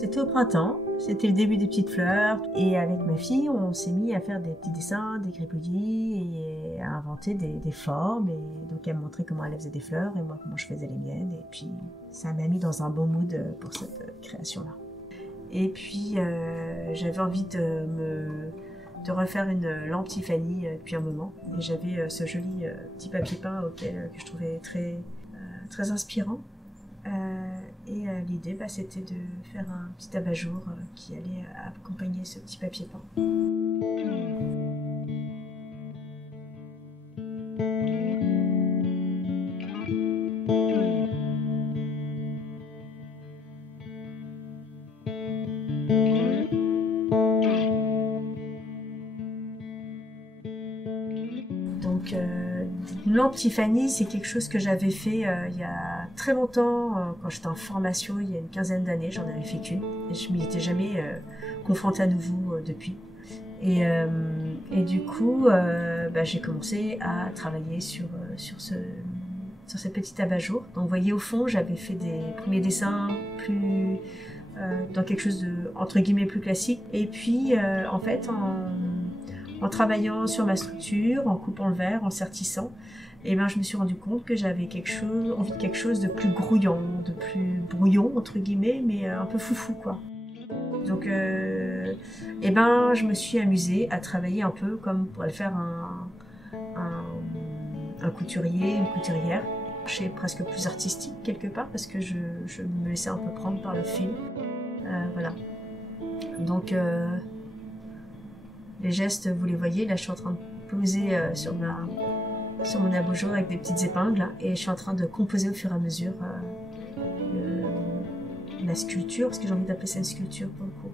C'était au printemps, c'était le début des petites fleurs et avec ma fille on s'est mis à faire des petits dessins, des gribouillis et à inventer des formes et donc elle me montrait comment elle faisait des fleurs et moi comment je faisais les miennes et puis ça m'a mis dans un bon mood pour cette création-là. Et puis j'avais envie de refaire une lampe Tiffany depuis un moment et j'avais ce joli petit papier peint que je trouvais très inspirant. L'idée, c'était de faire un petit abat-jour qui allait accompagner ce petit papier peint. Donc, une lampe Tiffany, c'est quelque chose que j'avais fait il y a très longtemps, quand j'étais en formation, il y a une quinzaine d'années, j'en avais fait qu'une. Et je m'y étais jamais confrontée à nouveau depuis. Et du coup, j'ai commencé à travailler sur cette petite abat-jour. Donc, vous voyez, au fond, j'avais fait des premiers dessins dans quelque chose de, entre guillemets, plus classique. Et puis, en fait, en travaillant sur ma structure, en coupant le verre, en sertissant, et je me suis rendu compte que j'avais envie de quelque chose de plus grouillant, de plus brouillon, entre guillemets, mais un peu foufou, quoi. Donc, je me suis amusée à travailler un peu comme pourrait le faire un couturier, une couturière. Je suis presque plus artistique quelque part parce que je me laissais un peu prendre par le fil. Voilà. Donc, les gestes, vous les voyez, là je suis en train de poser sur mon abat-jour avec des petites épingles là, et je suis en train de composer au fur et à mesure la sculpture, parce que j'ai envie d'appeler ça une sculpture pour le coup.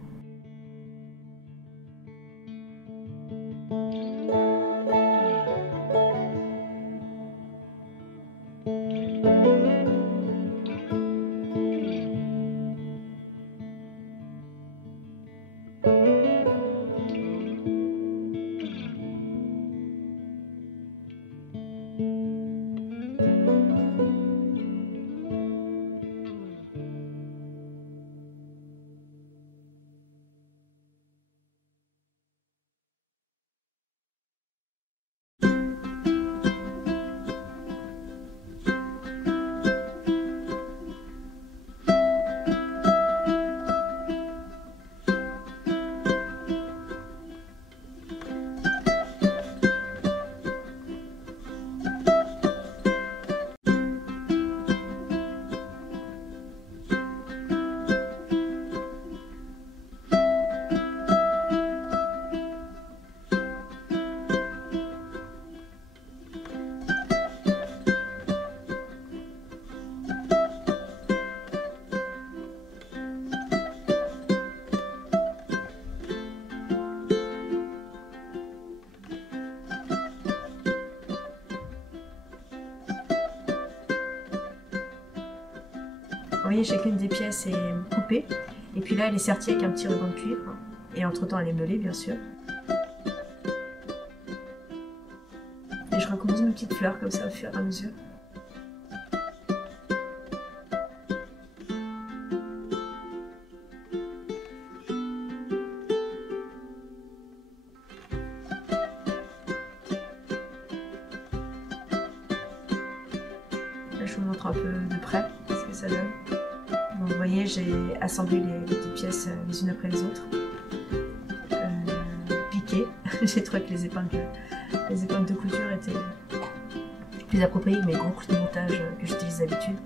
Vous voyez, chacune des pièces est coupée. Et puis là, elle est sertie avec un petit ruban de cuivre. Et entre-temps, elle est meulée, bien sûr. Et je recompose mes petites fleurs comme ça au fur et à mesure. Là, je vous montre un peu de près ce que ça donne. Donc, vous voyez, j'ai assemblé les petites pièces les unes après les autres. Piquées. J'ai trouvé que les épingles de couture étaient plus appropriées que mes gros coups de montage que j'utilise d'habitude.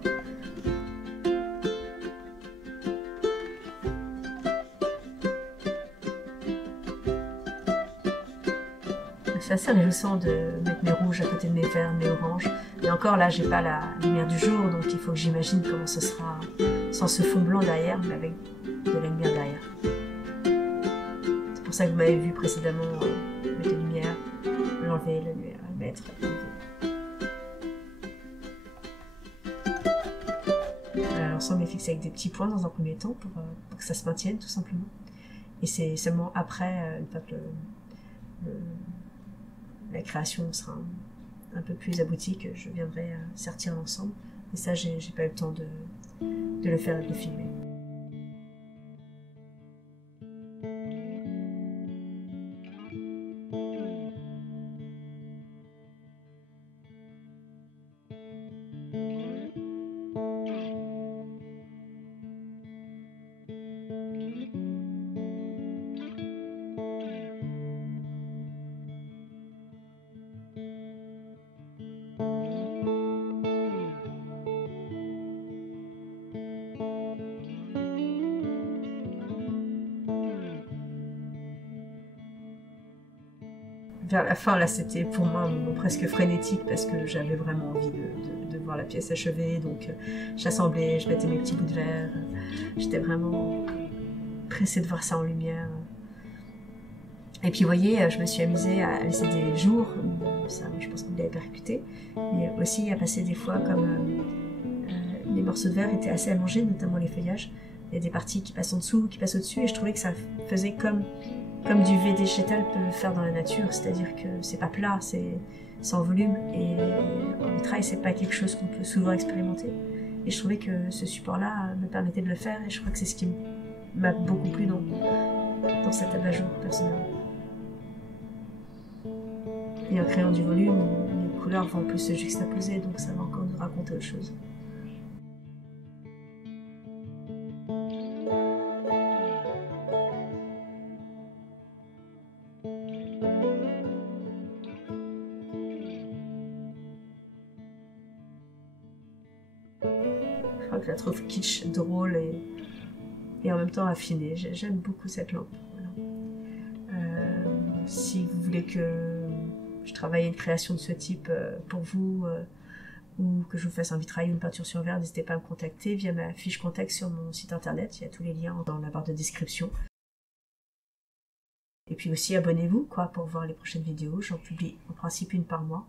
C'est assez réjouissant de mettre mes rouges à côté de mes verts, mes oranges. Et encore là, j'ai pas la lumière du jour, donc il faut que j'imagine comment ce sera sans ce fond blanc derrière, mais avec de la lumière derrière. C'est pour ça que vous m'avez vu précédemment mettre de lumière, l'enlever, la lumière, la mettre, l'enlever. L'ensemble est fixé avec des petits points dans un premier temps pour que ça se maintienne tout simplement. Et c'est seulement après, une fois que la création sera un peu plus aboutie, que je viendrai sertir l'ensemble. Et ça, j'ai pas eu le temps de le faire et de le filmer. vers la fin, là, c'était pour moi un moment presque frénétique parce que j'avais vraiment envie de voir la pièce achevée. Donc, j'assemblais, je mettais mes petits bouts de verre. J'étais vraiment pressée de voir ça en lumière. Et puis, vous voyez, je me suis amusée à laisser des jours, ça, je pense que vous l'avez percuté, mais aussi à passer des fois comme les morceaux de verre étaient assez allongés, notamment les feuillages. Il y a des parties qui passent en dessous, qui passent au-dessus, et je trouvais que ça faisait comme du V végétal peut le faire dans la nature, c'est-à-dire que c'est pas plat, c'est sans volume, et en vitrail, c'est pas quelque chose qu'on peut souvent expérimenter. Et je trouvais que ce support-là me permettait de le faire, et je crois que c'est ce qui m'a beaucoup plu dans cet abat-jour, personnellement. Et en créant du volume, les couleurs vont plus se juxtaposer, donc ça va encore nous raconter autre chose. Je crois que je la trouve kitsch, drôle et en même temps affinée. J'aime beaucoup cette lampe. Voilà. Si vous voulez que je travaille une création de ce type pour vous, ou que je vous fasse un vitrail ou une peinture sur verre, n'hésitez pas à me contacter via ma fiche contact sur mon site internet. Il y a tous les liens dans la barre de description. Et puis aussi abonnez-vous pour voir les prochaines vidéos. J'en publie en principe une par mois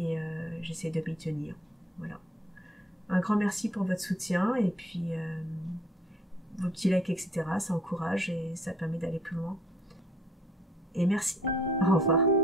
et j'essaie de m'y tenir. Voilà. Un grand merci pour votre soutien et puis vos petits likes, etc. Ça encourage et ça permet d'aller plus loin. Et merci. Au revoir.